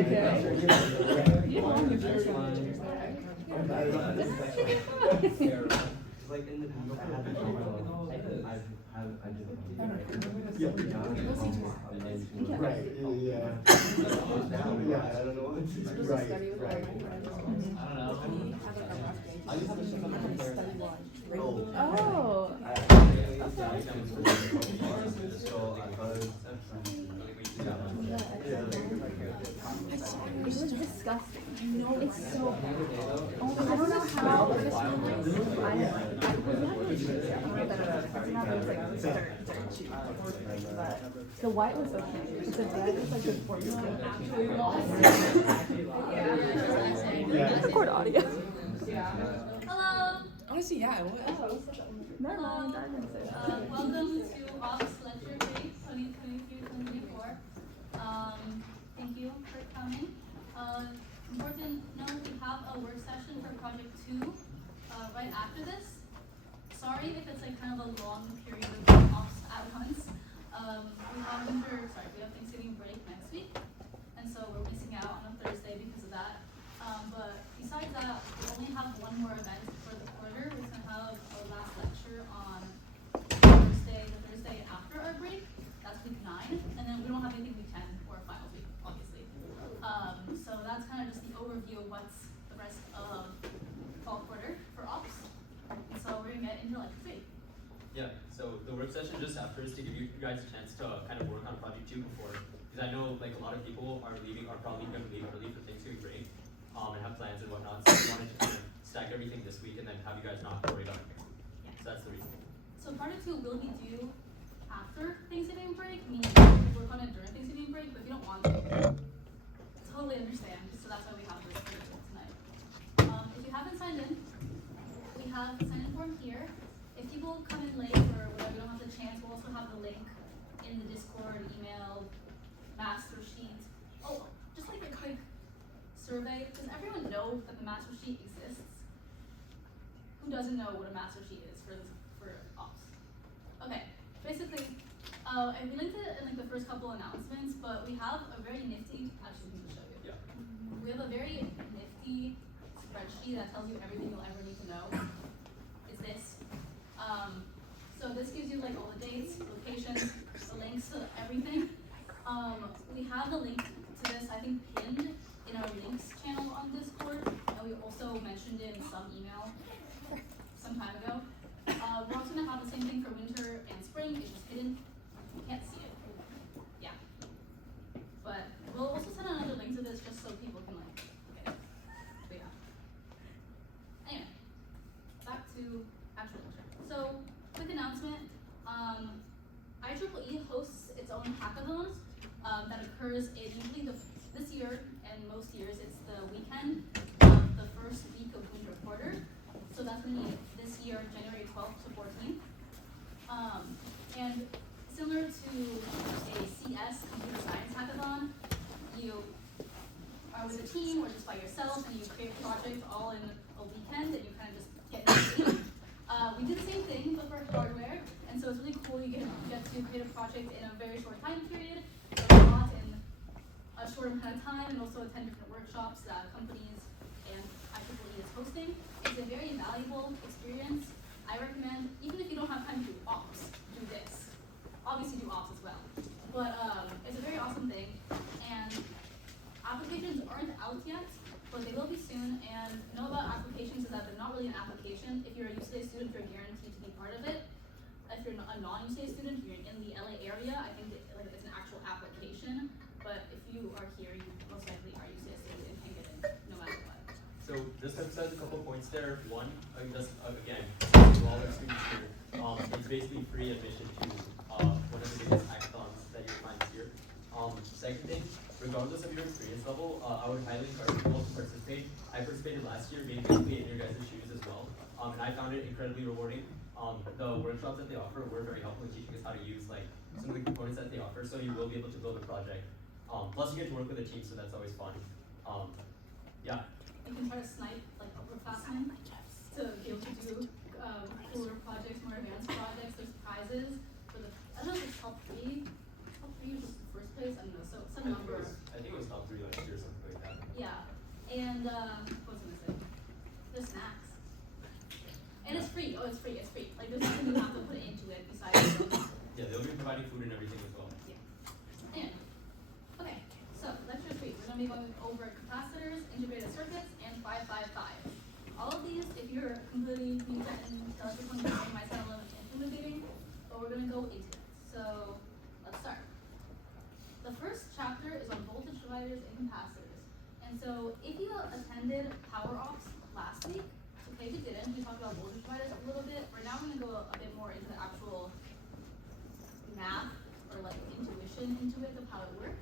Like in the past, I did. Right. Yeah. Yeah. I don't know. Right. Right. I don't know. I just have a study one. Oh. It was disgusting. It's so bad. I don't know how. But the white was okay. The red was like the formula. Record audio. Hello. Honestly, yeah, I would. Never mind. Welcome to Ops Lecture Day 2023-2024. Thank you for coming. Important note, we have a work session for Project 2 right after this. Sorry if it's like kind of a long period of ops at once. We have Thanksgiving break next week, and so we're missing out on a Thursday because of that. But besides that, we only have one more event for the quarter. We're going to have our last lecture on the Thursday after our break. That's week 9, and then we don't have anything week 10 or final week, obviously. So that's kind of just the overview of what's the rest of fall quarter for ops. And so we're going to get into lecture 3. Yeah, so the work session just after is to give you guys a chance to kind of work on project 2 before, because I know like a lot of people are probably going to leave early for Thanksgiving break, and have plans and whatnot, so we wanted to kind of stack everything this week and then have you guys not worry about it. Yeah. So that's the reason. So project 2 will be due after Thanksgiving break, meaning work on it during Thanksgiving break, but if you don't want to, totally understand. So that's why we have this tonight. If you haven't signed in, we have the sign-in form here. If people come in late or whatever, you don't have the chance, we'll also have the link in the Discord, email, master sheet. Oh, just like a quick survey. Does everyone know that the master sheet exists? Who doesn't know what a master sheet is for ops? Okay, basically, and we linked it in like the first couple announcements, but we have a very nifty, actually let me show you. Yeah. We have a very nifty spreadsheet that tells you everything you'll ever need to know. It's this. So this gives you like all the dates, locations, the links to everything. We have the link to this, I think, pinned in our links channel on Discord, and we also mentioned it in some email some time ago. We're also gonna have the same thing for winter and spring. It's just hidden. You can't see it. Yeah. But we'll also send another link to this just so people can like get it. But yeah. Anyway, back to actual lecture. So, quick announcement. IEEE hosts its own hackathons that occurs in usually this year and most years it's the weekend of the first week of winter quarter. So that's going to be this year, January 12th to 14th. And similar to a CS computer science hackathon, you are with a team or just by yourself and you create projects all in a weekend and you kind of just get into it. We did the same thing but for hardware, and so it's really cool. You get to create a project in a very short time period, a lot in a short amount of time, and also attend different workshops that companies and IEEE is hosting. It's a very valuable experience. I recommend, even if you don't have time to do ops, do this. Obviously do ops as well. But it's a very awesome thing. And applications aren't out yet, but they will be soon. And know about applications is that they're not really an application. If you're a UCLA student, you're guaranteed to be part of it. If you're a non-UCLA student, you're in the LA area, I think it's an actual application. But if you are here, you most likely are UCLA student and can get in no matter what. So this emphasizes a couple points there. One, just again, to all our students here, it's basically free admission to one of the biggest hackathons that you'll find this year. Second thing, regardless of your experience level, I would highly encourage people to participate. I participated last year, being basically in your guys' shoes as well, and I found it incredibly rewarding. The workshops that they offer were very helpful in teaching us how to use like some of the components that they offer, so you will be able to build a project. Plus, you get to work with a team, so that's always fun. Yeah. You can try to snipe like upperclassmen to be able to do cooler projects, more advanced projects. There's prizes for the, I don't know if it's top 3 was the first place, I don't know, so some number. I think it was top 3 last year or something. And what was I gonna say? There's snacks. And it's free. Oh, it's free. It's free. Like there's nothing you have to put into it besides. Yeah, they'll be providing food and everything as well. And okay, so lecture 3, we're gonna be going over capacitors, integrated circuits, and 555. All of these, if you're completely new to electrical engineering, might sound a little intimidating, but we're gonna go into it. So let's start. The first chapter is on voltage dividers and capacitors. And so if you attended Power Ops last week, it's okay if you didn't, we talked about voltage dividers a little bit. Right now we're gonna go a bit more into the actual math or like intuition into it of how it works.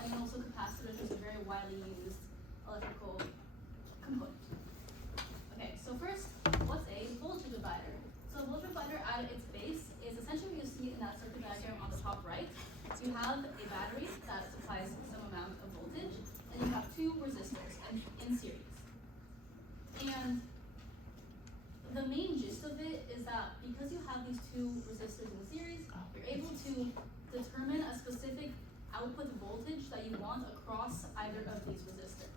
And then also capacitors is a very widely used electrical component. Okay, so first, what's a voltage divider? So a voltage divider at its base is essentially what you see in that circuit diagram on the top right. You have a battery that supplies some amount of voltage, and you have two resistors in series. And the main gist of it is that because you have these two resistors in series, you're able to determine a specific output voltage that you want across either of these resistors.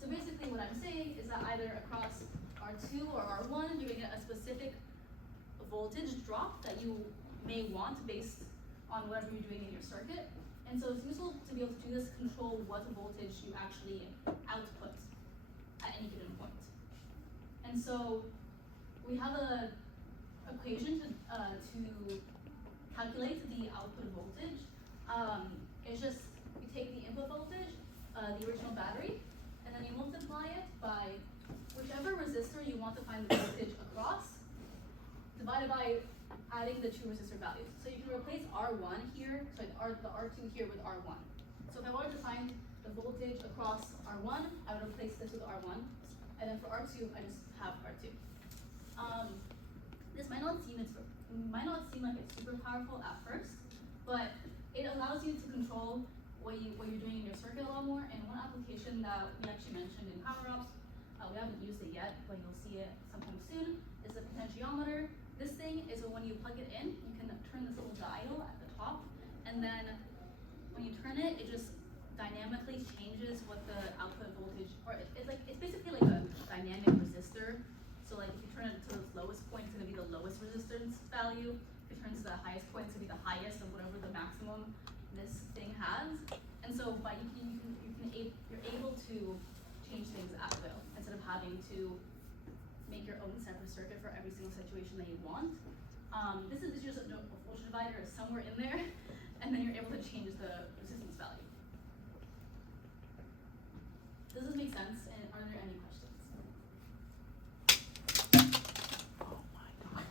So basically what I'm saying is that either across R2 or R1, you're gonna get a specific voltage drop that you may want based on whatever you're doing in your circuit. And so it's useful to be able to do this, control what voltage you actually output at any given point. And so we have a equation to calculate the output voltage. It's just you take the input voltage, the original battery, and then you multiply it by whichever resistor you want to find the voltage across, divided by adding the two resistor values. So you can replace R1 here, sorry, the R2 here with R1. So if I wanted to find the voltage across R1, I would replace this with R1, and then for R2, I just have R2. This might not seem like it's super powerful at first, but it allows you to control what you're doing in your circuit a lot more. And one application that we actually mentioned in Power Ops, we haven't used it yet, but you'll see it sometime soon, is the potentiometer. This thing is when you plug it in, you can turn this little dial at the top, and then when you turn it, it just dynamically changes what the output voltage, or it's basically like a dynamic resistor. So like if you turn it to the lowest point, it's gonna be the lowest resistance value. If it turns to the highest point, it's gonna be the highest of whatever the maximum this thing has. And so by you're able to change things at will instead of having to make your own separate circuit for every single situation that you want. This is just a voltage divider is somewhere in there, and then you're able to change the resistance value. Does this make sense? And are there any questions? Oh my God.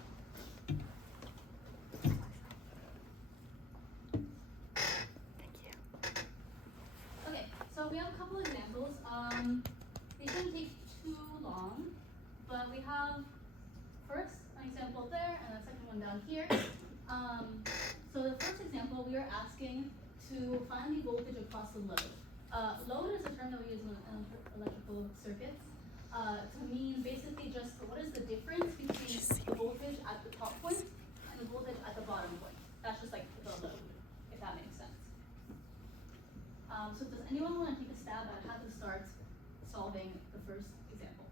Thank you. Okay, so we have a couple examples. They shouldn't take too long, but we have first an example there and the second one down here. So the first example, we are asking to find the voltage across the load. Load is a term that we use in electrical circuits to mean basically just what is the difference between the voltage at the top point and the voltage at the bottom point. That's just like the load, if that makes sense. So does anyone want to take a stab at how to start solving the first example?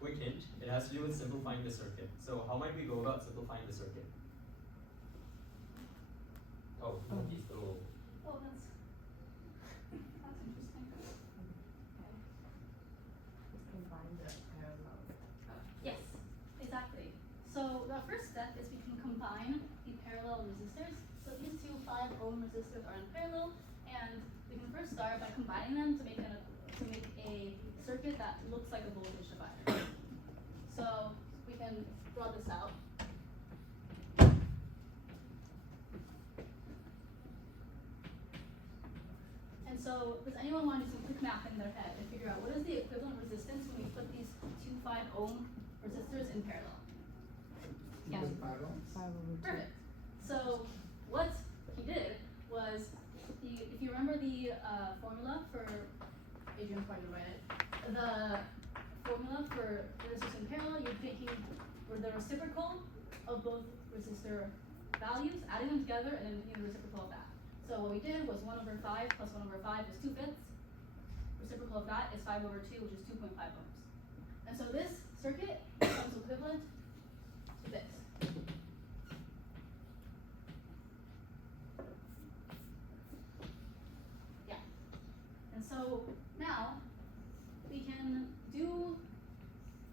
Quick hint, it has to do with simplifying the circuit. So how might we go about simplifying the circuit? Oh, these little. Oh, that's interesting. Okay. Combine the parallel. Yes, exactly. So the first step is we can combine the parallel resistors. So these two 5-ohm resistors are in parallel, and we can first start by combining them to make a circuit that looks like a voltage divider. So we can draw this out. And so does anyone want to do some quick math in their head and figure out what is the equivalent resistance when we put these two 5-ohm resistors in parallel? Yeah. Perfect. So what he did was, if you remember the formula for, Adrian's probably gonna write it, the formula for resistors in parallel, you're taking the reciprocal of both resistor values, adding them together, and then using the reciprocal of that. So what we did was 1 over 5 plus 1 over 5 is 2/5. Reciprocal of that is 5 over 2, which is 2.5 ohms. And so this circuit becomes equivalent to this. Yeah. And so now we can do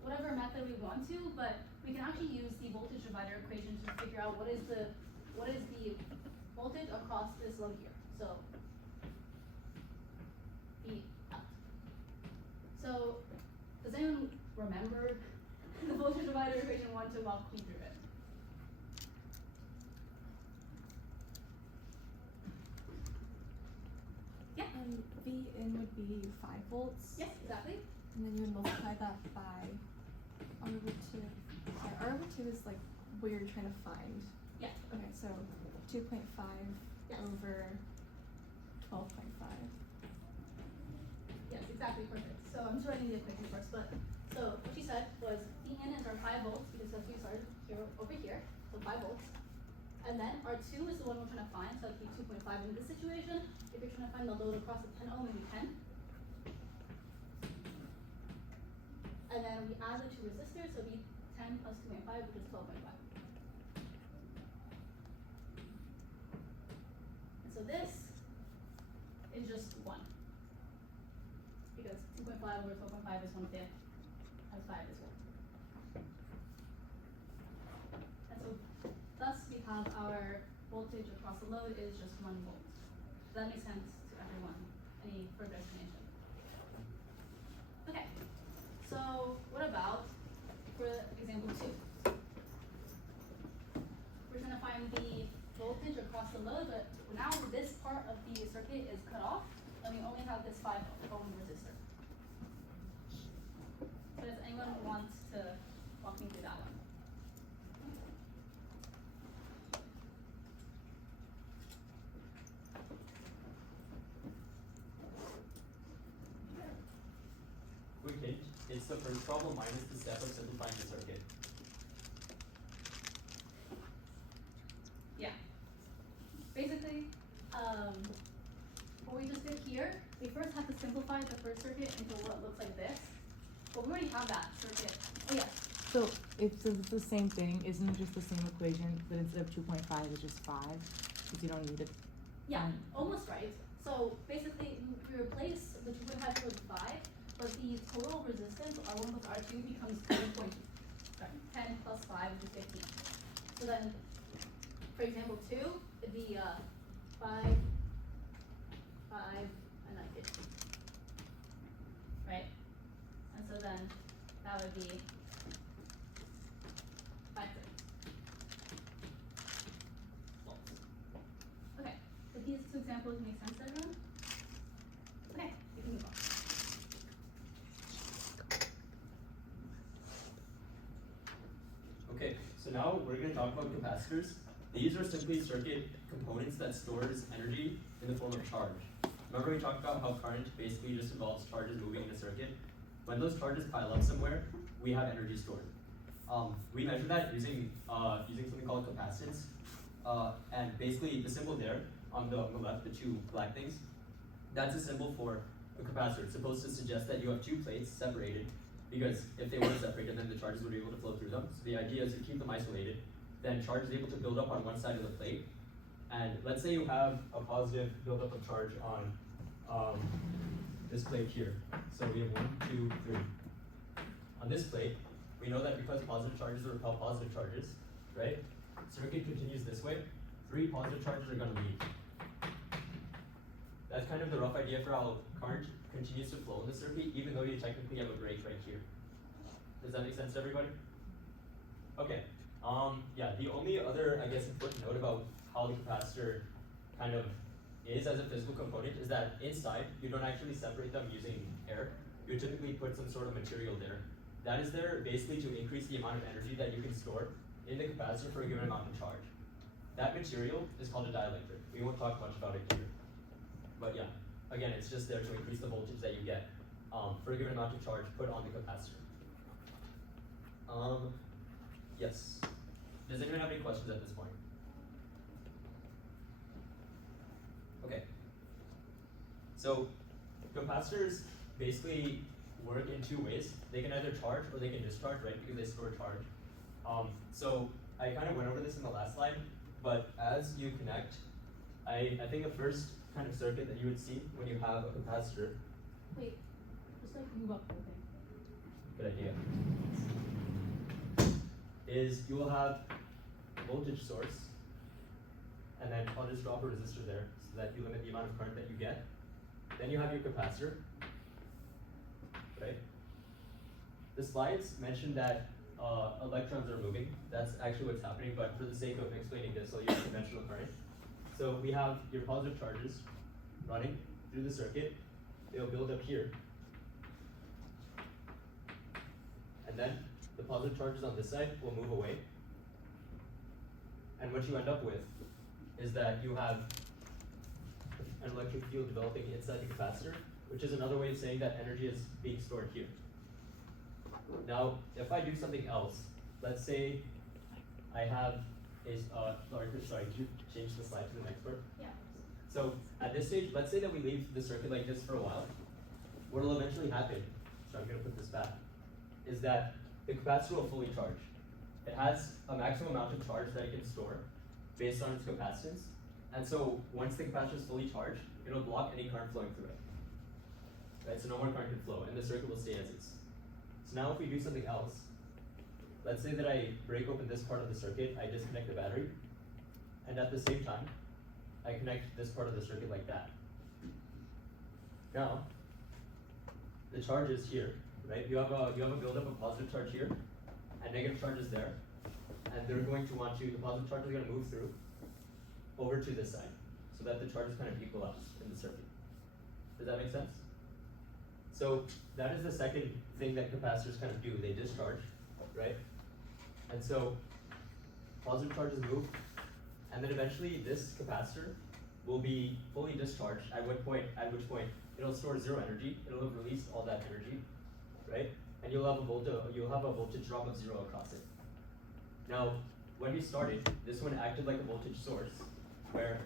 whatever method we want to, but we can actually use the voltage divider equation to figure out what is the voltage across this load here. So V out. So does anyone remember the voltage divider equation? Want to walk me through it? Yeah. V in would be 5 volts. Yes, exactly. And then you would multiply that by R over 2. Sorry, R over 2 is like where you're trying to find. Yeah. Okay, so 2.5 Yes. over 12.5. Yes, exactly, perfect. So I'm just writing the equation first, but so what she said was Vn is our 5 volts because that's what we started here over here, so 5 volts. And then R2 is the one we're trying to find, so it'd be 2.5 in this situation. If you're trying to find the load across the 10 ohm, it'd be 10. And then we add the two resistors, so it'd be 10 plus 2.5, which is 12.5. And so this is just 1. Because 2.5 over 12.5 is 1/5, as 5 is 1. And so thus we have our voltage across the load is just 1 volt. Does that make sense to everyone? Any further explanation? Okay. So what about for example 2? We're trying to find the voltage across the load, but now this part of the circuit is cut off, and we only have this 5 ohm resistor. So does anyone want to walk me through that one? Quick hint, it's the first problem minus the step of simplifying the circuit. Yeah. Basically, what we just did here, we first have to simplify the first circuit into what looks like this. But we already have that circuit. Oh yes. So if it's the same thing, isn't it just the same equation, but instead of 2.5, it's just 5? Because you don't need it. Yeah, almost right. So basically, we replace the 2.5 with 5, but the total resistance, R1 plus R2, becomes 10 plus 5, which is 15. So then, for example 2, it'd be 5, 5, and then 15. Right? And so then, that would be 5 volts. Okay, so these two examples make sense to everyone? Okay, we can move on. Okay, so now we're going to talk about capacitors. These are simply circuit components that stores energy in the form of charge. Remember we talked about how current basically just involves charges moving in a circuit? When those charges pile up somewhere, we have energy stored. We measure that using something called capacitance. And basically the symbol there on the left, the two black things, that's a symbol for a capacitor. It's supposed to suggest that you have two plates separated, because if they weren't separated, then the charges would be able to flow through them. So the idea is to keep them isolated. Then charge is able to build up on one side of the plate. And let's say you have a positive buildup of charge on this plate here. So we have 1, 2, 3. On this plate, we know that because positive charges will repel positive charges, right? Circuit continues this way. 3 positive charges are going to leave. That's kind of the rough idea for how current continues to flow in the circuit, even though you technically have a break right here. Does that make sense to everybody? Okay. Yeah, the only other, I guess, important note about how the capacitor kind of is as a physical component is that inside, you don't actually separate them using air. You typically put some sort of material there. That is there basically to increase the amount of energy that you can store in the capacitor for a given amount of charge. That material is called a dielectric. We won't talk much about it here. But yeah, again, it's just there to increase the voltage that you get for a given amount of charge put on the capacitor. Yes? Does anyone have any questions at this point? Okay. So capacitors basically work in two ways. They can either charge or they can discharge, right? Because they store charge. So I kind of went over this in the last slide, but as you connect, I think the first kind of circuit that you would see when you have a capacitor. Wait, just like move up the thing. Good idea. Is you will have a voltage source, and then I'll just drop a resistor there so that you limit the amount of current that you get. Then you have your capacitor, right? The slides mentioned that electrons are moving. That's actually what's happening, but for the sake of explaining this, I'll use conventional current. So we have your positive charges running through the circuit. They'll build up here. And then the positive charges on this side will move away. And what you end up with is that you have an electric field developing inside the capacitor, which is another way of saying that energy is being stored here. Now, if I do something else, let's say I have a, sorry, could you change the slide to the next part? Yeah. So at this stage, let's say that we leave the circuit like this for a while. What will eventually happen, so I'm gonna put this back, is that the capacitor will fully charge. It has a maximum amount of charge that it can store based on its capacitance. And so once the capacitor is fully charged, it'll block any current flowing through it. Right, so no more current can flow, and the circuit will stay as is. So now if we do something else, let's say that I break open this part of the circuit, I disconnect the battery, and at the same time, I connect this part of the circuit like that. Now, the charge is here, right? You have a buildup of positive charge here, and negative charge is there, and they're going to want to, the positive charge is going to move through over to this side, so that the charges kind of equal out in the circuit. Does that make sense? So that is the second thing that capacitors kind of do. They discharge, right? And so positive charges move, and then eventually this capacitor will be fully discharged, at which point it'll store zero energy. It'll have released all that energy, right? And you'll have a voltage drop of 0 across it. Now, when we started, this one acted like a voltage source, where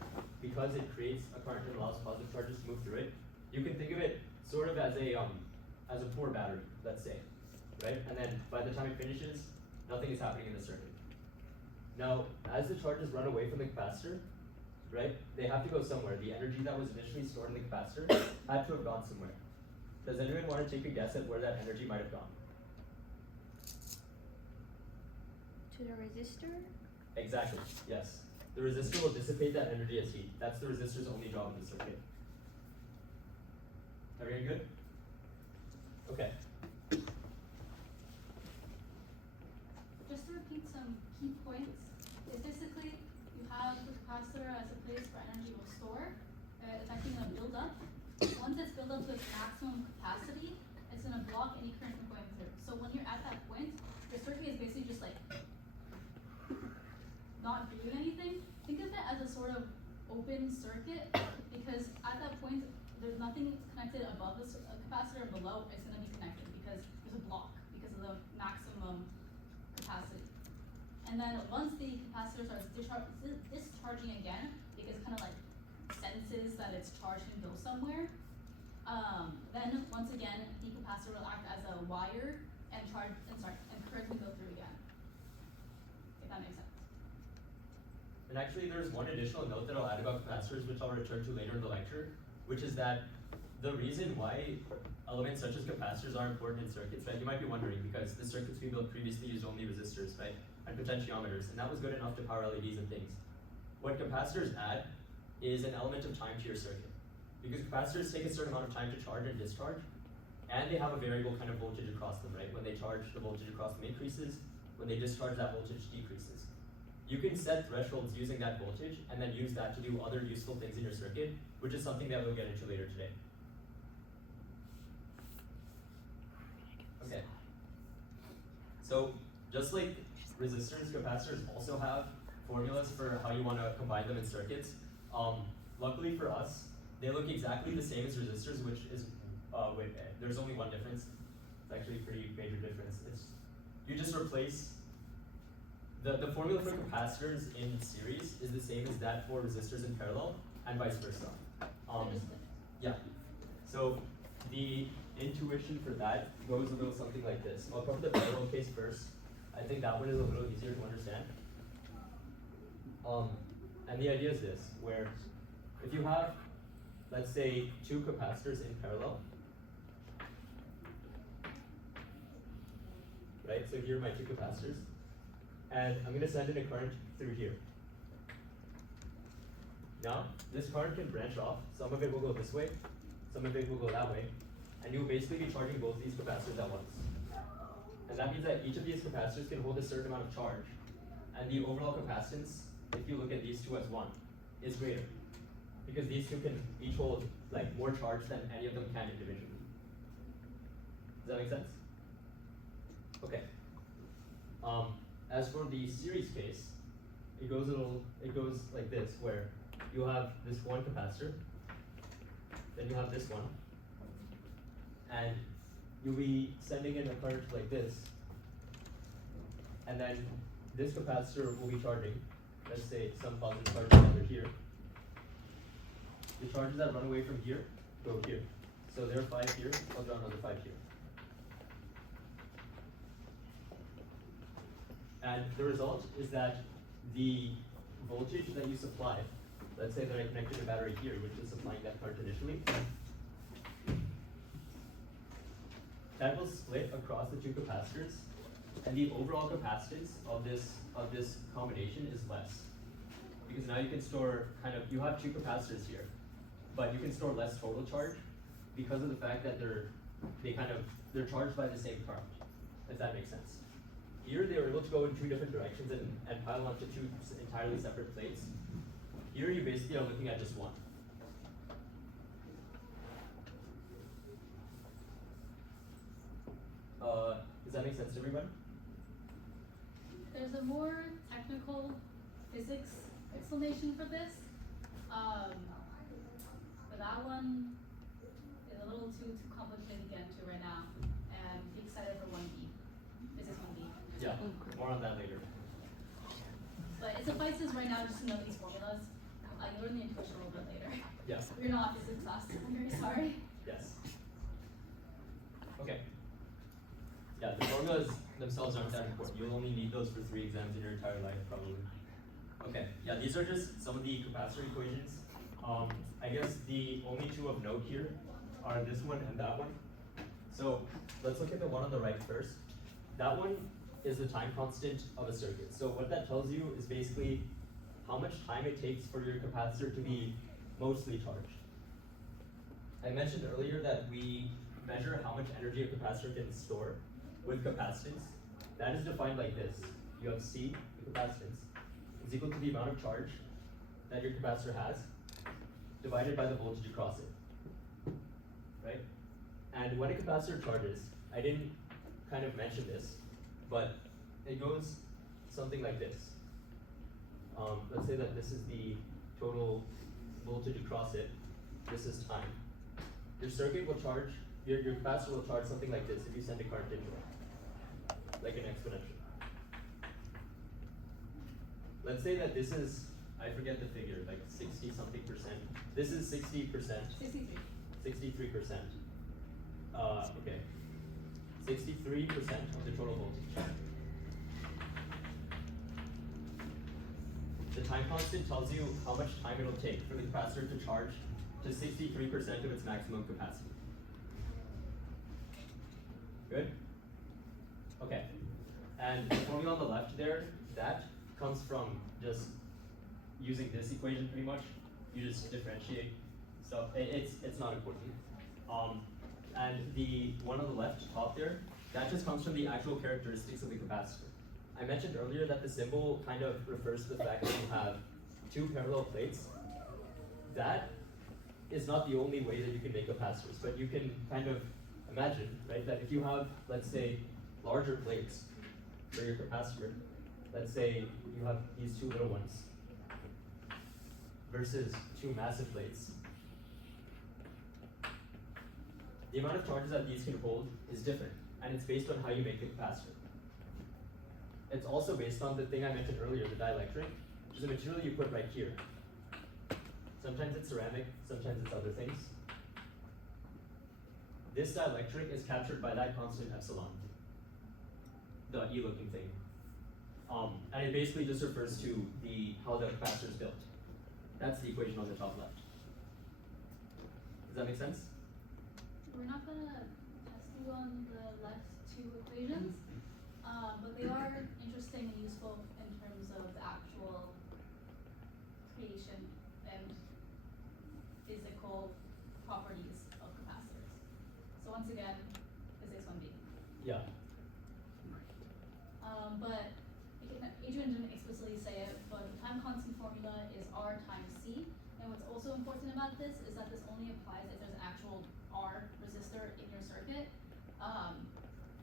because it creates a current and allows positive charges to move through it, you can think of it sort of as a poor battery, let's say, right? And then by the time it finishes, nothing is happening in the circuit. Now, as the charges run away from the capacitor, right, they have to go somewhere. The energy that was initially stored in the capacitor had to have gone somewhere. Does anyone want to take a guess at where that energy might have gone? To the resistor? Exactly, yes. The resistor will dissipate that energy as heat. That's the resistor's only job in the circuit. Everyone good? Okay. Just to repeat some key points, is basically you have the capacitor as a place where energy will store. It's actually going to build up. Once it's built up to its maximum capacity, it's going to block any current from going through. So when you're at that point, your circuit is basically just like not doing anything. Think of it as a sort of open circuit, because at that point there's nothing connected above the capacitor, and below it's going to be connected because there's a block because of the maximum capacity. And then once the capacitor starts discharging again, because it kind of like senses that it's charged and go somewhere, then once again the capacitor will act as a wire and current can go through again. If that makes sense. And actually there's one additional note that I'll add about capacitors, which I'll return to later in the lecture, which is that the reason why elements such as capacitors are important in circuits, right? You might be wondering, because the circuits we built previously used only resistors, right? And potentiometers, and that was good enough to power LEDs and things. What capacitors add is an element of time to your circuit. Because capacitors take a certain amount of time to charge and discharge, and they have a variable kind of voltage across them, right? When they charge, the voltage across them increases. When they discharge, that voltage decreases. You can set thresholds using that voltage, and then use that to do other useful things in your circuit, which is something that we'll get into later today. Okay. So, just like resistors, capacitors also have formulas for how you want to combine them in circuits. Luckily for us, they look exactly the same as resistors, which is, there's only one difference. It's actually a pretty major difference. You just replace the formula for capacitors in series is the same as that for resistors in parallel, and vice versa. Yeah. So the intuition for that goes a little something like this. I'll cover the parallel case first. I think that one is a little easier to understand. And the idea is this, where if you have, let's say, two capacitors in parallel, right? So here are my two capacitors, and I'm going to send in a current through here. Now, this current can branch off. Some of it will go this way, some of it will go that way, and you will basically be charging both these capacitors at once. And that means that each of these capacitors can hold a certain amount of charge, and the overall capacitance, if you look at these two as one, is greater. Because these two can each hold like more charge than any of them can individually. Does that make sense? Okay. As for the series case, it goes like this, where you have this one capacitor, then you have this one, and you'll be sending in a current like this, and then this capacitor will be charging, let's say some positive charges under here. The charges that run away from here go here. So there are 5 here, I'll draw another 5 here. And the result is that the voltage that you supply, let's say that I connected a battery here, which is supplying that current initially, that will split across the two capacitors, and the overall capacitance of this combination is less. Because now you can store you have two capacitors here, but you can store less total charge because of the fact that they're charged by the same current, if that makes sense. Here they were able to go in two different directions and pile onto two entirely separate plates. Here you basically are looking at just one. Does that make sense to everybody? There's a more technical physics explanation for this. But that one is a little too complicated to get into right now. And be excited for 1B. Physics 1B. Yeah, more on that later. But it suffices right now just to know these formulas. You learn the intuition a little bit later. Yes. You're not physics class. I'm very sorry. Yes. Okay. Yeah, the formulas themselves aren't that important. You'll only need those for 3 exams in your entire life, probably. Okay, yeah, these are just some of the capacitor equations. I guess the only two of note here are this one and that one. So let's look at the one on the right first. That one is the time constant of a circuit. So what that tells you is basically how much time it takes for your capacitor to be mostly charged. I mentioned earlier that we measure how much energy a capacitor can store with capacitance. That is defined like this. You have C, the capacitance, is equal to the amount of charge that your capacitor has divided by the voltage across it, right? And when a capacitor charges, I didn't kind of mention this, but it goes something like this. Let's say that this is the total voltage across it. This is time. Your circuit will charge, your capacitor will charge something like this if you send a current into it, like an exponential. Let's say that this is, I forget the figure, like 60 something percent. This is 60%. 63. 63%. Okay. 63% of the total voltage. The time constant tells you how much time it'll take for the capacitor to charge to 63% of its maximum capacity. Good? Okay. And the formula on the left there, that comes from just using this equation pretty much. You just differentiate stuff. It's not important. And the one on the left top there, that just comes from the actual characteristics of the capacitor. I mentioned earlier that the symbol kind of refers to the fact that you have two parallel plates. That is not the only way that you can make capacitors, but you can kind of imagine, right, that if you have, let's say, larger plates for your capacitor, let's say you have these two little ones versus two massive plates. The amount of charges that these can hold is different, and it's based on how you make the capacitor. it's also based on the thing I mentioned earlier, the dielectric, which is a material you put right here. Sometimes it's ceramic, sometimes it's other things. This dielectric is captured by that constant epsilon, the E-looking thing. And it basically just refers to how the capacitor is built. That's the equation on the top left. Does that make sense? We're not gonna test you on the left two equations, but they are interesting and useful in terms of the actual creation and physical properties of capacitors. So once again, physics 1B. Yeah. But Adrian didn't explicitly say it, but the time constant formula is R times C. And what's also important about this is that this only applies if there's an actual R resistor in your circuit.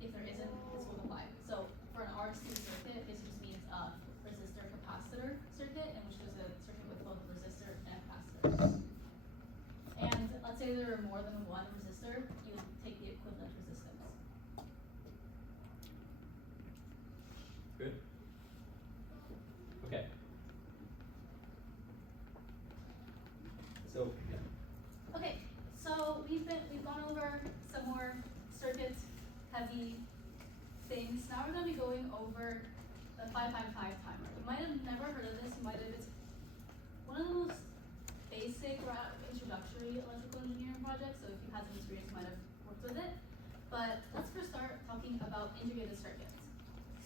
If there isn't, this won't apply. So for an RC circuit, this just means a resistor capacitor circuit, in which there's a circuit with both resistor and capacitor. And let's say there are more than one resistor, you would take the equivalent resistance. Good. Okay. So, yeah. Okay, so we've gone over some more circuit heavy things. Now we're gonna be going over the 555 timer. You might have never heard of this. It's one of the most basic introductory electrical engineering projects. So if you had some experience, you might have worked with it. But let's first start talking about integrated circuits.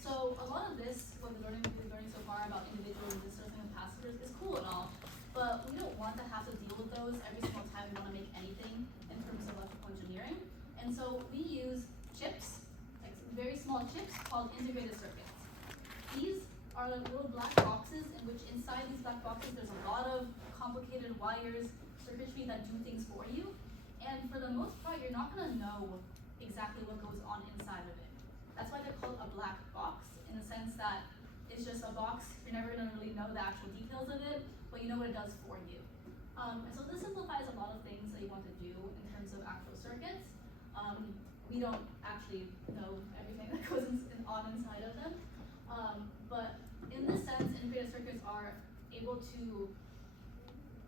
So a lot of this, what we're learning so far about individual resistors and capacitors is cool and all, but we don't want to have to deal with those every single time we want to make anything in terms of electrical engineering. And so we use chips, like very small chips called integrated circuits. These are like little black boxes in which inside these black boxes there's a lot of complicated wires, circuitry that do things for you. And for the most part, you're not going to know exactly what goes on inside of it. That's why they're called a black box, in the sense that it's just a box. You're never going to really know the actual details of it, but you know what it does for you. And so this simplifies a lot of things that you want to do in terms of actual circuits. We don't actually know everything that goes on inside of them. But in this sense, integrated circuits are able to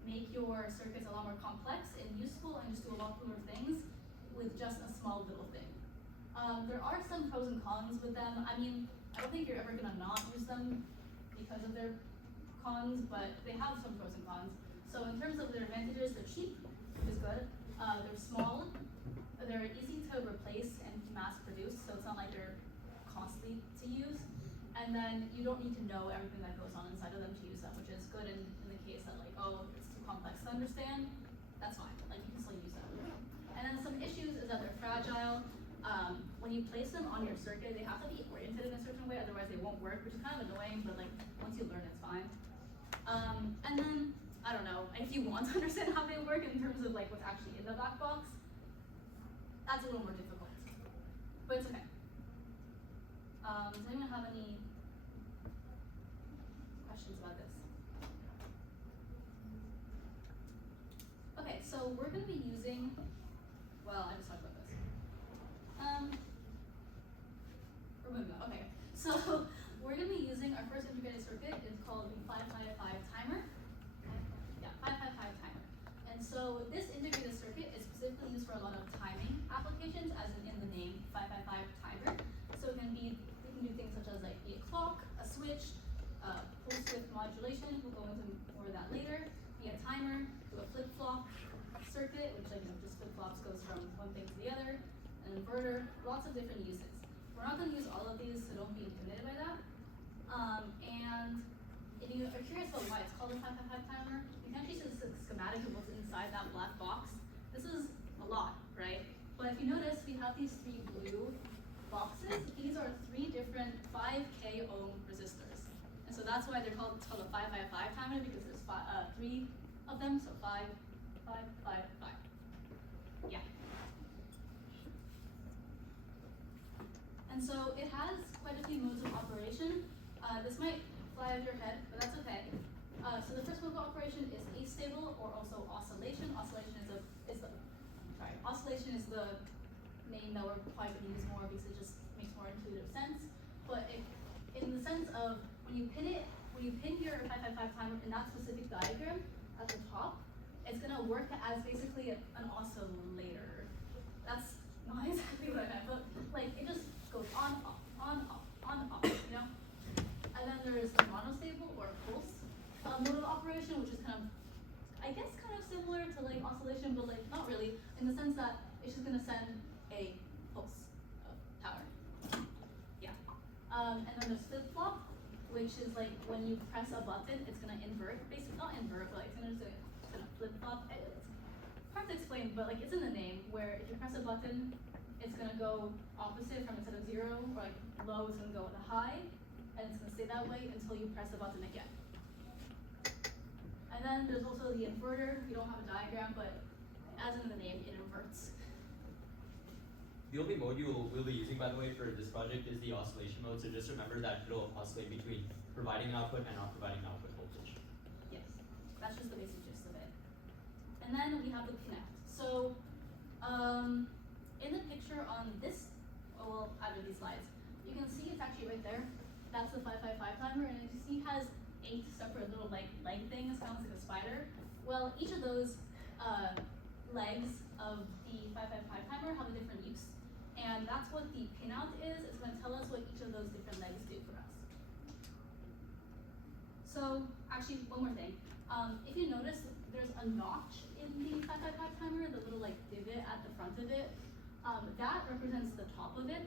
make your circuits a lot more complex and useful and just do a lot cooler things with just a small little thing. There are some pros and cons with them. I mean, I don't think you're ever gonna not use them because of their cons, but they have some pros and cons. So in terms of their advantages, they're cheap, which is good. They're small, they're easy to replace and mass produce, so it's not like they're costly to use. And then you don't need to know everything that goes on inside of them to use them, which is good in the case that like, oh, it's too complex to understand, that's fine, like you can still use them. And then some issues is that they're fragile. When you place them on your circuit, they have to be oriented in a certain way, otherwise they won't work, which is kind of annoying, but like once you learn, it's fine. And then, I don't know, if you want to understand how they work in terms of like what's actually in the black box, that's a little more difficult, but it's okay. Does anyone have any questions about this? Okay, so we're going to be using, well, I just talked about this. We're moving on. Okay, so we're going to be using our first integrated circuit. It's called the 555 timer. Yeah, 555 timer. And so this integrated circuit is specifically used for a lot of timing applications, as in the name 555 timer. So it can do things such as like be a clock, a switch, pulse width modulation. We'll go into more of that later. Be a timer, do a flip flop circuit, which like just flip flops goes from one thing to the other. An inverter, lots of different uses. We're not going to use all of these, so don't be intimidated by that. And if you are curious about why it's called a 555 timer, you can actually see the schematic of what's inside that black box. This is a lot, right? But if you notice, we have these three blue boxes. These are three different 5K ohm resistors. And so that's why it's called a 555 timer, because there's three of them, so 5, 5, 5, 5. Yeah. And so it has quite a few modes of operation. This might fly over your head, but that's okay. So the first mode of operation is astable, or also oscillation. Oscillation is the name that we're probably going to use more because it just makes more intuitive sense. But in the sense of when you pin your 555 timer in that specific diagram at the top, it's gonna work as basically an oscillator. That's not exactly what I meant, but like it just goes on, off, on, off, on, off, you know? And then there's the monostable or pulse mode of operation, which is kind of, I guess, kind of similar to like oscillation, but like not really, in the sense that it's just gonna send a pulse of power. Yeah. And then there's flip flop, which is like when you press a button, it's gonna invert, basically not invert, but like it's gonna flip flop. It's hard to explain, but like it's in the name, where if you press a button, it's gonna go opposite from instead of 0 or like low, it's gonna go to high, and it's gonna stay that way until you press the button again. And then there's also the inverter. We don't have a diagram, but as in the name, it inverts. The only mode we'll be using, by the way, for this project is the oscillation mode, so just remember that it'll oscillate between providing an output and not providing an output voltage. Yes, that's just the basic gist of it. And then we have the connect. So, in the picture on this, well, out of these slides, you can see it's actually right there. That's the 555 timer, and as you see, it has 8 separate little leg things, sounds like a spider. Well, each of those legs of the 555 timer have a different use. And that's what the pinout is. It's going to tell us what each of those different legs do for us. So, actually, one more thing. If you notice, there's a notch in the 555 timer, the little like divot at the front of it. That represents the top of it,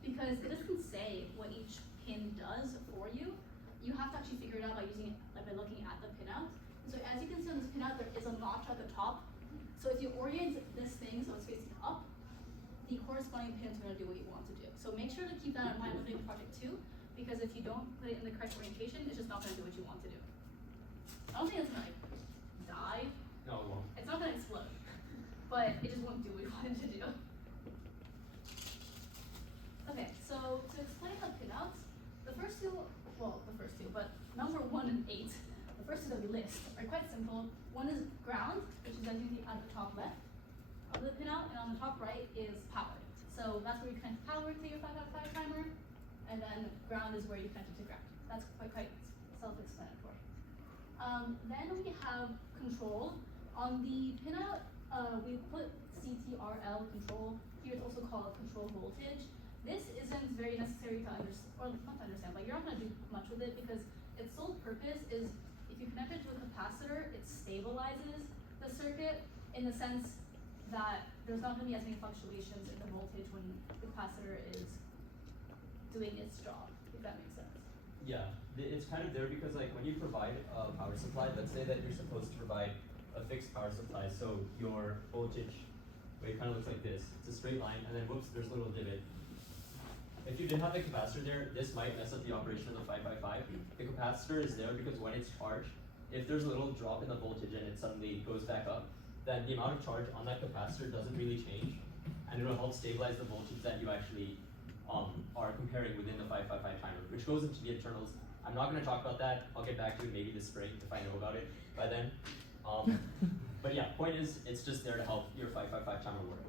because it doesn't say what each pin does for you. You have to actually figure it out by using it, like by looking at the pinout. So as you can see on this pinout, there is a notch at the top. So if you orient this thing so it's facing up, the corresponding pin is going to do what you want to do. So make sure to keep that in mind when doing project 2, because if you don't put it in the correct orientation, it's just not going to do what you want to do. I don't think it's going to like die. No, it won't. It's not going to explode, but it just won't do what you want it to do. Okay, so to explain the pinouts, the first two, but number 1 and 8, the first two that we list are quite simple. One is ground, which is as you see at the top left of the pinout, and on the top right is power. So that's where you connect power to your 555 timer, and then ground is where you connect it to ground. That's quite self-explanatory. Then we have control. On the pinout, we put CTRL control. Here it's also called control voltage. This isn't very necessary to understand, or not to understand, but you're not going to do much with it because its sole purpose is if you connect it to a capacitor, it stabilizes the circuit in the sense that there's not going to be as many fluctuations in the voltage when the capacitor is doing its job, if that makes sense. Yeah, it's kind of there because like when you provide a power supply, let's say that you're supposed to provide a fixed power supply, so your voltage, it kind of looks like this. It's a straight line, and then whoops, there's a little divot. If you didn't have the capacitor there, this might mess up the operation of the 555. The capacitor is there because when it's charged, if there's a little drop in the voltage and it suddenly goes back up, then the amount of charge on that capacitor doesn't really change, and it'll help stabilize the voltage that you actually are comparing within the 555 timer, which goes into the internals. I'm not going to talk about that. I'll get back to it maybe this spring if I know about it by then. But yeah, point is, it's just there to help your 555 timer work.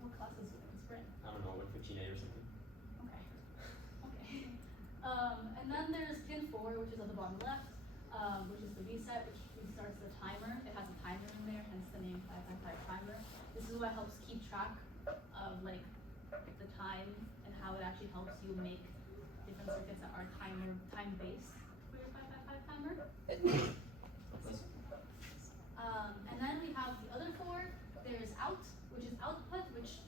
What class is it in spring? I don't know, 115A or something. Okay. And then there's pin 4, which is on the bottom left, which is the reset, which restarts the timer. It has a timer in there, hence the name 555 timer. This is what helps keep track of like the time and how it actually helps you make different circuits that are time based for your 555 timer. And then we have the other 4. There's out, which is output, which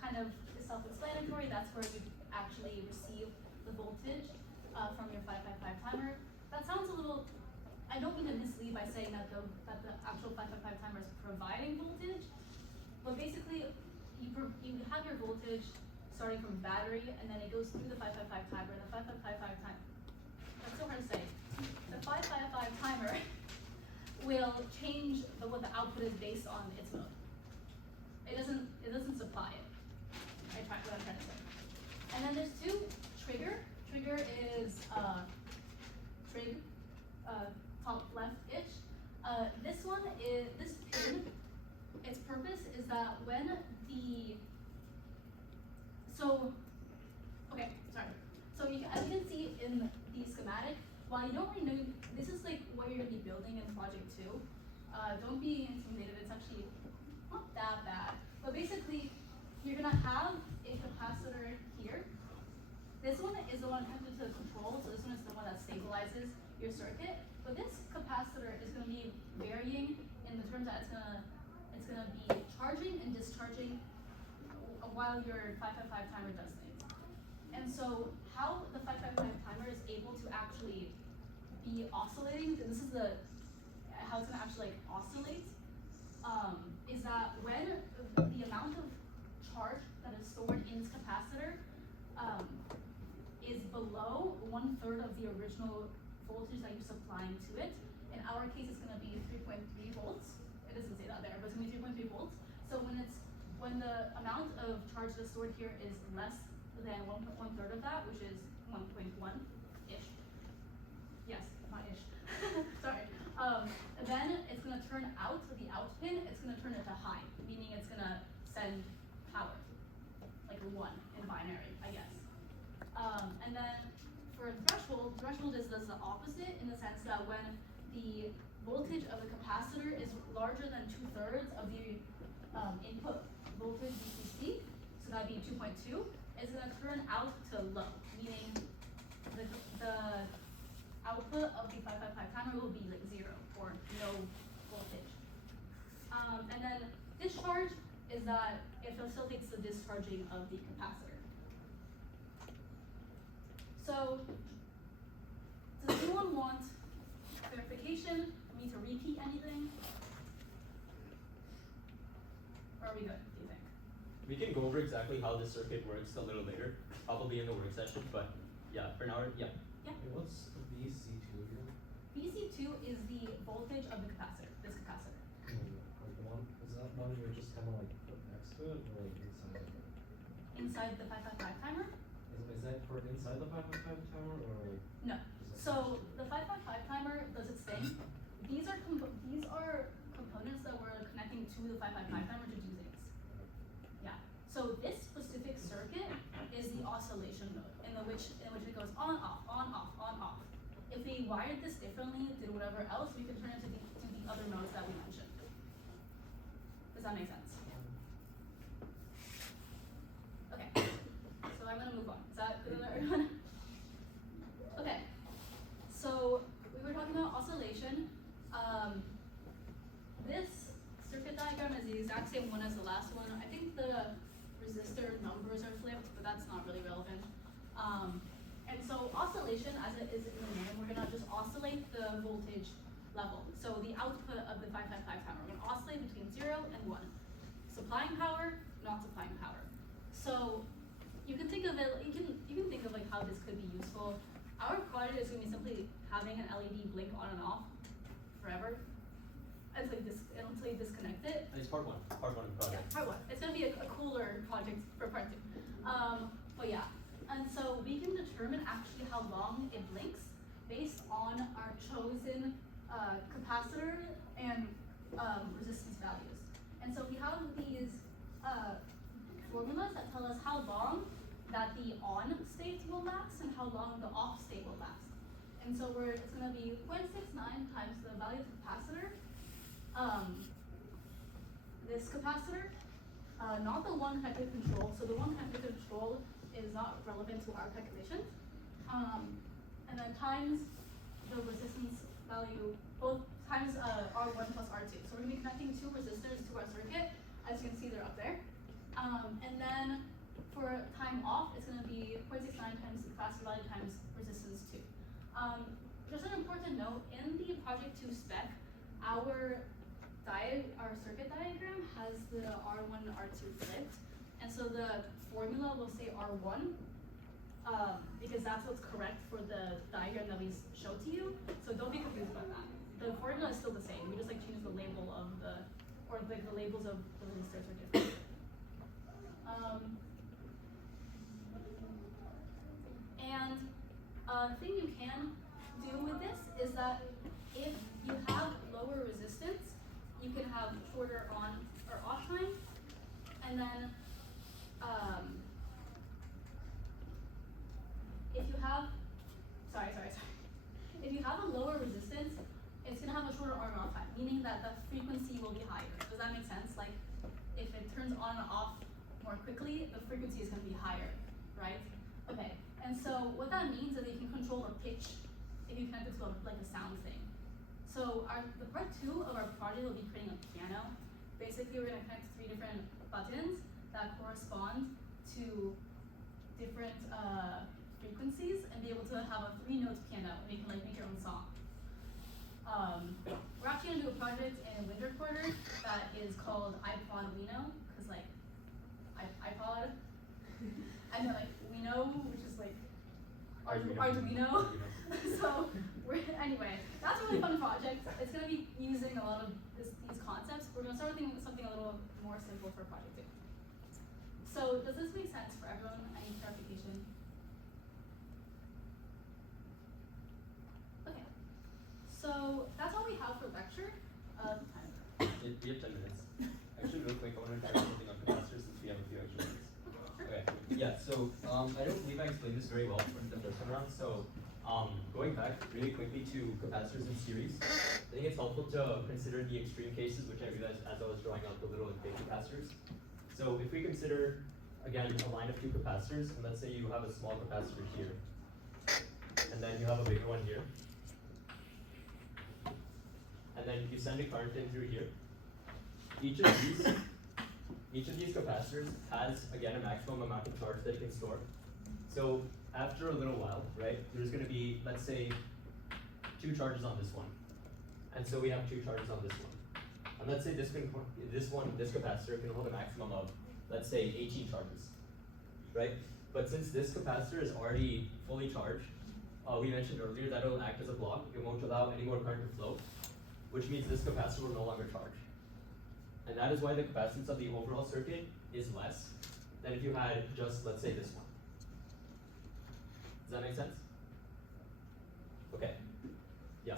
kind of is self-explanatory. That's where you actually receive the voltage from your 555 timer. That sounds a little, I don't mean to mislead by saying that the actual 555 timer is providing voltage, but basically you have your voltage starting from battery, and then it goes through the 555 timer, and the 555 timer, that's so hard to say. The 555 timer will change what the output is based on its mode. It doesn't supply it. What I'm trying to say. And then there's 2, trigger. Trigger is trig, top left-ish. This one is, this pin, its purpose is that when okay, sorry. So as you can see, while you don't really know, this is like what you're gonna be building in project 2. Don't be intimidated, it's actually not that bad. But basically, you're gonna have a capacitor here. This one is the one connected to the control, so this one is the one that stabilizes your circuit. But this capacitor is gonna be varying in the terms that it's gonna be charging and discharging while your 555 timer does things. And so how the 555 timer is able to actually be oscillating, this is how it's gonna actually like oscillate, is that when the amount of charge that is stored in this capacitor is below 1/3 of the original voltage that you're supplying to it. In our case, it's gonna be 3.3 volts. It doesn't say that there, but it's gonna be 3.3 volts. So when the amount of charge that's stored here is less than 1/3 of that, which is 1.1-ish. Yes, not ish. Sorry. Then it's gonna turn out the out pin. It's gonna turn it to high, meaning it's gonna send power, like a 1 in binary, I guess. And then for threshold is the opposite in the sense that when the voltage of the capacitor is larger than 2/3 of the input voltage VCC, so that'd be 2.2, it's gonna turn out to low, meaning the output of the 555 timer will be like 0 or no voltage. And then discharge is that it facilitates the discharging of the capacitor. So, does anyone want clarification? Me to repeat anything? Or are we good, do you think? We can go over exactly how this circuit works a little later, probably in the work session, but yeah, for now, yeah. What's the VC2 again? VC2 is the voltage of the capacitor, this capacitor. Like the one, is that one you're just kind of like put next to it or like inside of it? Inside the 555 timer? Is that for inside the 555 timer or like? No. is that So the 555 timer does its thing. These are components that we're connecting to the 555 timer to do things. Yeah. So this specific circuit is the oscillation mode, in which it goes on off, on off, on off. If we wired this differently, did whatever else, we could turn it to the other modes that we mentioned. Does that make sense? Okay. So I'm gonna move on. Is that good with everyone? Okay. So we were talking about oscillation. This circuit diagram is the exact same one as the last one. I think the resistor numbers are flipped, but that's not really relevant. And so oscillation, as it is in the name, we're gonna just oscillate the voltage level. So the output of the 555 timer, we're gonna oscillate between 0 and 1. Supplying power, not supplying power. So you can think of it, you can think of like how this could be useful. Our project is gonna be simply having an LED blink on and off forever until you disconnect it. And it's part one of the project. Yeah, part 1. It's gonna be a cooler project for part 2. But yeah, and so we can determine actually how long it blinks based on our chosen capacitor and resistance values. And so we have these formulas that tell us how long that the on state will last and how long the off state will last. And so it's gonna be 0.69 times the value of the capacitor. This capacitor, not the one connected to control. So the one connected to control is not relevant to our calculations. And then times the resistance value, both times R1 plus R2. So we're gonna be connecting 2 resistors to our circuit. As you can see, they're up there. And then for time off, it's gonna be 0.69 times the capacitor value times resistance 2. Just an important note, in the project 2 spec, our circuit diagram has the R1 and R2 flipped, and so the formula will say R1, because that's what's correct for the diagram that we showed to you, so don't be confused about that. The formula is still the same, we just like change the label of the labels of the resistors are different. And the thing you can do with this is that if you have lower resistance, you can have shorter on or off time, and then if you have, meaning that the frequency will be higher. Does that make sense? Like, if it turns on and off more quickly, the frequency is gonna be higher, right? Okay, and so what that means is that you can control the pitch if you connect it to like a sound thing. So the part 2 of our project will be creating a piano. Basically, we're gonna connect 3 different buttons that correspond to different frequencies and be able to have a 3-note piano and you can like make your own song. We're actually gonna do a project in winter quarter that is called iPod Wino, cause like iPod, and then like Wino, which is like Arduino. So anyway, that's a really fun project. It's gonna be using a lot of these concepts. We're gonna start with something a little more simple for project 2. So does this make sense for everyone? Any clarification? Okay. So that's all we have for lecture. We have 10 minutes. Actually, real quick, I want to try something on capacitors since we have a few extra minutes. Okay. Yeah. So I don't believe I explained this very well from the first time around. So going back really quickly to capacitors in series, I think it's helpful to consider the extreme cases, which I realized as I was drawing out the little and big capacitors. So if we consider again a line of 2 capacitors, and let's say you have a small capacitor here, and then you have a bigger one here, and then you send a current in through here. Each of these capacitors has again a maximum amount of charge that it can store. So after a little while, right, there's going to be, let's say, 2 charges on this one, and so we have 2 charges on this one, and let's say this capacitor can hold a maximum of, let's say, 18 charges, right? But since this capacitor is already fully charged, we mentioned earlier that it will act as a block. It won't allow any more current to flow, which means this capacitor will no longer charge. And that is why the capacitance of the overall circuit is less than if you had just, let's say, this one. Does that make sense? Okay. Yeah.